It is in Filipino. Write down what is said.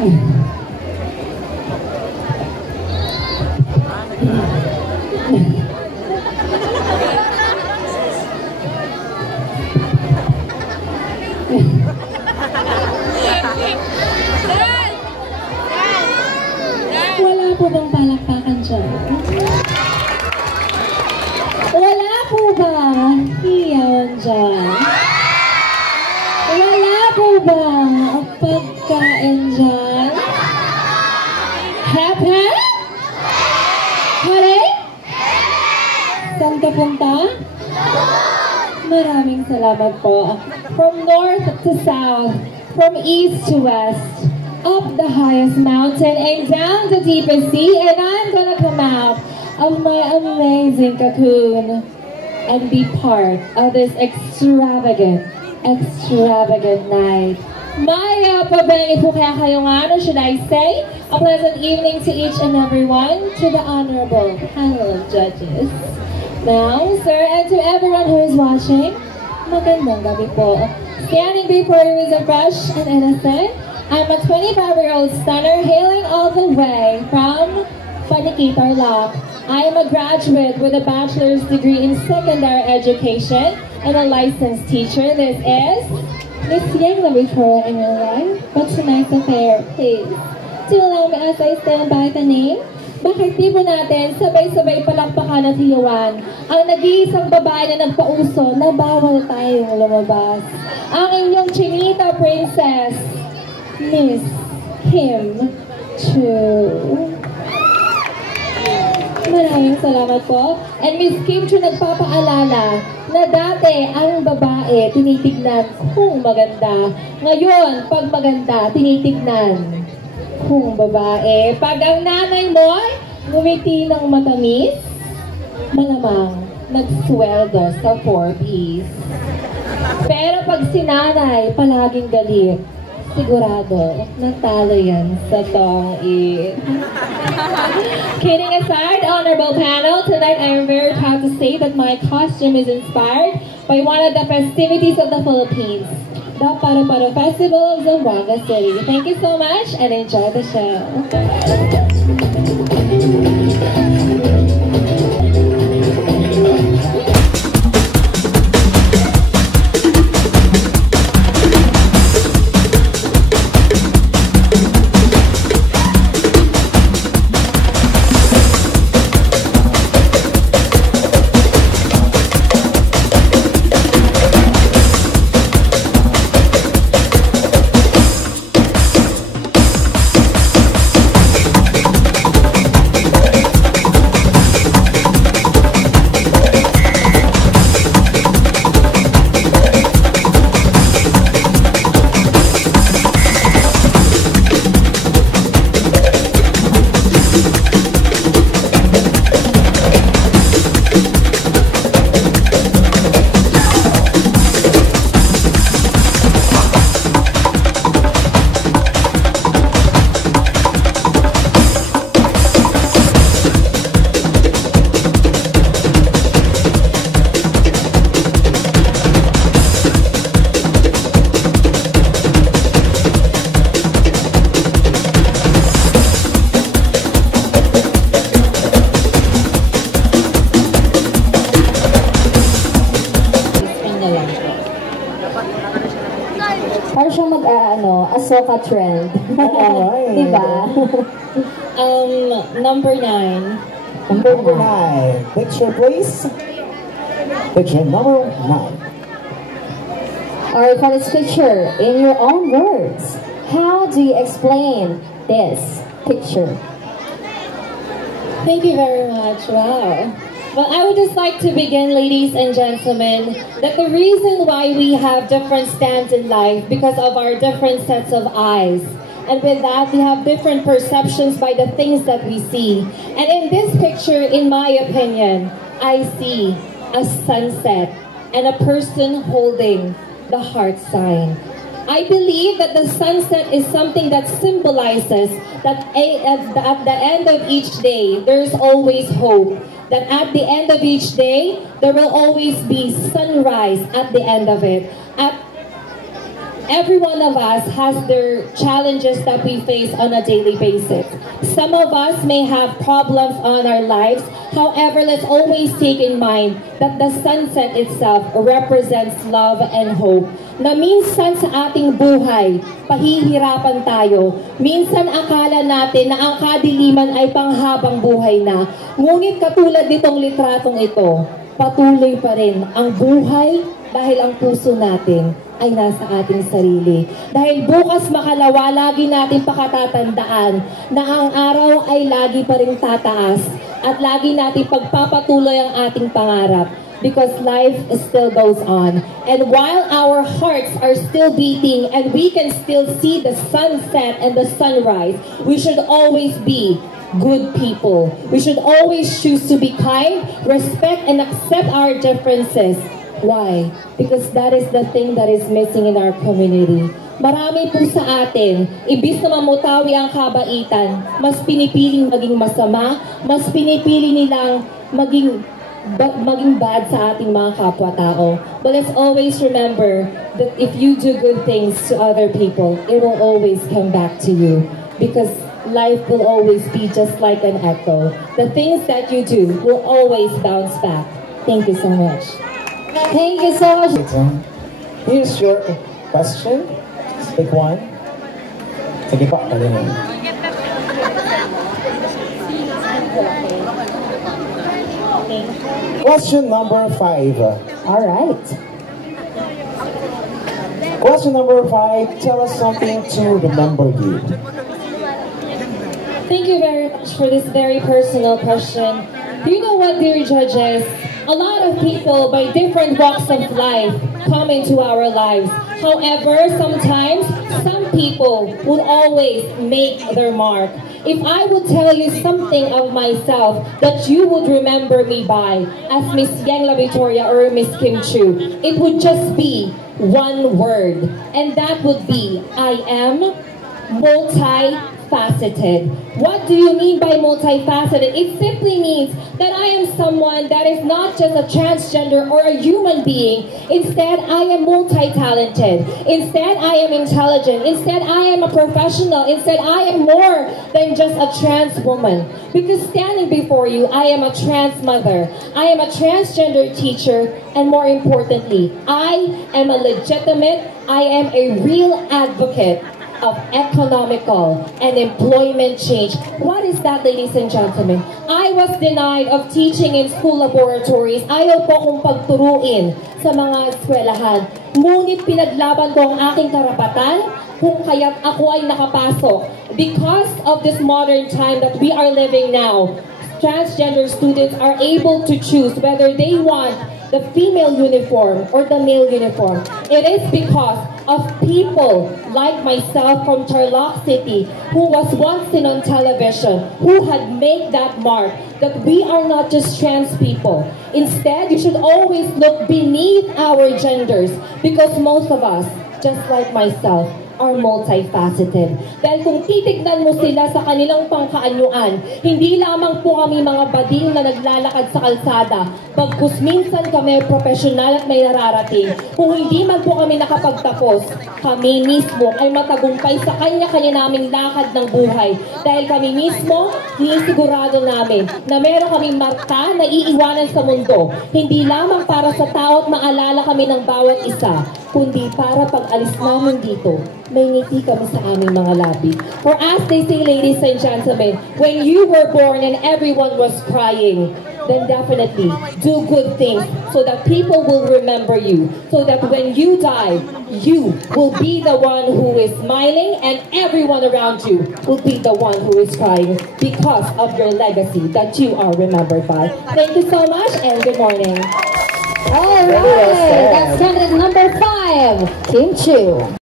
Wala po bang palakpakan dyan? Wala po ba iyawan dyan? Wala po ba pagkain dyan? Happy? Hare? Saan ka punta? Maraming salamat po. From north to south, from east to west, up the highest mountain and down the deepest sea, and I'm gonna come out of my amazing cocoon and be part of this extravagant night. Maya Pabeni po kaya kayo nga, ano should I say? A pleasant evening to each and everyone, to the honorable panel of judges. Now, sir, and to everyone who is watching, magandang gabi po. Standing before you is a fresh and innocent. I'm a 25-year-old stunner hailing all the way from Panikit, Tarlac. I am a graduate with a bachelor's degree in secondary education and a licensed teacher. This is Miss Yegla Victoria in your life. But tonight's affair, please, do allow me as I stand by the name. Bakit di ba natin sabay-sabay palakpakan at hiyawan ang nag-iisang babae na nagpauso na bawal tayong lumabas? Ang inyong chinita princess, Miss Kim Chu. Maraming salamat po. And Miss Kim Chu nagpapaalala na dati ang babae tinitignan kung maganda. Ngayon, pag maganda, tinitignan kung babae. Pag ang nanay mo ay ngumiti ng matamis, malamang nagsweldo sa 4-piece. Pero pag si nanay palaging galit, sigurado, natalo yan sa tong-it. Kidding aside, honorable panel, tonight I am very proud to say that my costume is inspired by one of the festivities of the Philippines, the Para-Para Festival of Zamboanga City. Thank you so much and enjoy the show. Parang siyang Ahsoka trend. Diba? Number 9. Number 9. Picture, please. Picture number 9. Alright, for this picture, in your own words, how do you explain this picture? Thank you very much. Wow. Well, I would just like to begin, ladies and gentlemen, that the reason why we have different stands in life because of our different sets of eyes. And with that, we have different perceptions by the things that we see. And in this picture, in my opinion, I see a sunset and a person holding the heart sign. I believe that the sunset is something that symbolizes that at the end of each day, there's always hope. That at the end of each day, there will always be sunrise at the end of it. every one of us has their challenges that we face on a daily basis. Some of us may have problems on our lives. However, let's always take in mind that the sunset itself represents love and hope. Na minsan sa ating buhay, pahihirapan tayo. Minsan akala natin na ang kadiliman ay panghabang buhay na. Ngunit katulad nitong litratong ito, patuloy pa rin ang buhay dahil ang puso natin ay nasa ating sarili. Dahil bukas makalawa, lagi natin pakatatandaan na ang araw ay lagi pa rin tataas at lagi natin pagpapatuloy ang ating pangarap. Because life still goes on. And while our hearts are still beating and we can still see the sunset and the sunrise, we should always be good people. We should always choose to be kind, respect, and accept our differences. Why? Because that is the thing that is missing in our community. Marami po sa atin, ibis na mamutawi ang kabaitan, mas pinipiling maging masama, mas pinipili nilang maging bad sa ating mga kapwa-tao. But let's always remember that if you do good things to other people, it will always come back to you. Because life will always be just like an echo. The things that you do will always bounce back. Thank you so much. Thank you so much. Here's your question. Pick one. Sige po, palingan. Question number 5. All right. Question number 5. Tell us something to remember you. Thank you very much for this very personal question. Do you know what, dear judges? A lot of people by different walks of life come into our lives. However, sometimes some people will always make their mark. If I would tell you something of myself that you would remember me by as Miss Yangla Victoria or Miss Kim Chu, it would just be one word. And that would be, I am multifaceted. What do you mean by multifaceted? It simply means that I am someone that is not just a transgender or a human being. Instead, I am multi-talented. Instead, I am intelligent. Instead, I am a professional. Instead, I am more than just a trans woman. Because standing before you, I am a trans mother. I am a transgender teacher. And more importantly, I am a legitimate, I am a real advocate of economical and employment change. What is that, ladies and gentlemen? I was denied of teaching in school laboratories. Ayaw po akong pagturuin sa mga eskwelahan. Ngunit pinaglaban ko ang aking karapatan kung kaya't ako ay nakapasok. Because of this modern time that we are living now, transgender students are able to choose whether they want the female uniform or the male uniform. It is because of people like myself from Tarlac City who was once seen on television, who had made that mark that we are not just trans people. Instead, you should always look beneath our genders because most of us, just like myself, are multifaceted. Dahil kung titignan mo sila sa kanilang pangkaanyuan, hindi lamang po kami mga bading na naglalakad sa kalsada, bagkus minsan kami profesional at may nararating. Kung hindi man po kami nakapagtapos, kami mismo ay matagumpay sa kanya-kanya naming lakad ng buhay. Dahil kami mismo, sinisigurado namin na meron kaming marka na iiwanan sa mundo. Hindi lamang para sa tao at maalala kami ng bawat isa, kundi para pag-alis namin dito, may ngiti kami sa aming mga labi. For as they say, ladies and gentlemen, when you were born and everyone was crying, then definitely do good things so that people will remember you. So that when you die, you will be the one who is smiling and everyone around you will be the one who is crying because of your legacy that you are remembered by. Thank you so much and good morning. All right, that's candidate number 5, Kim Chu.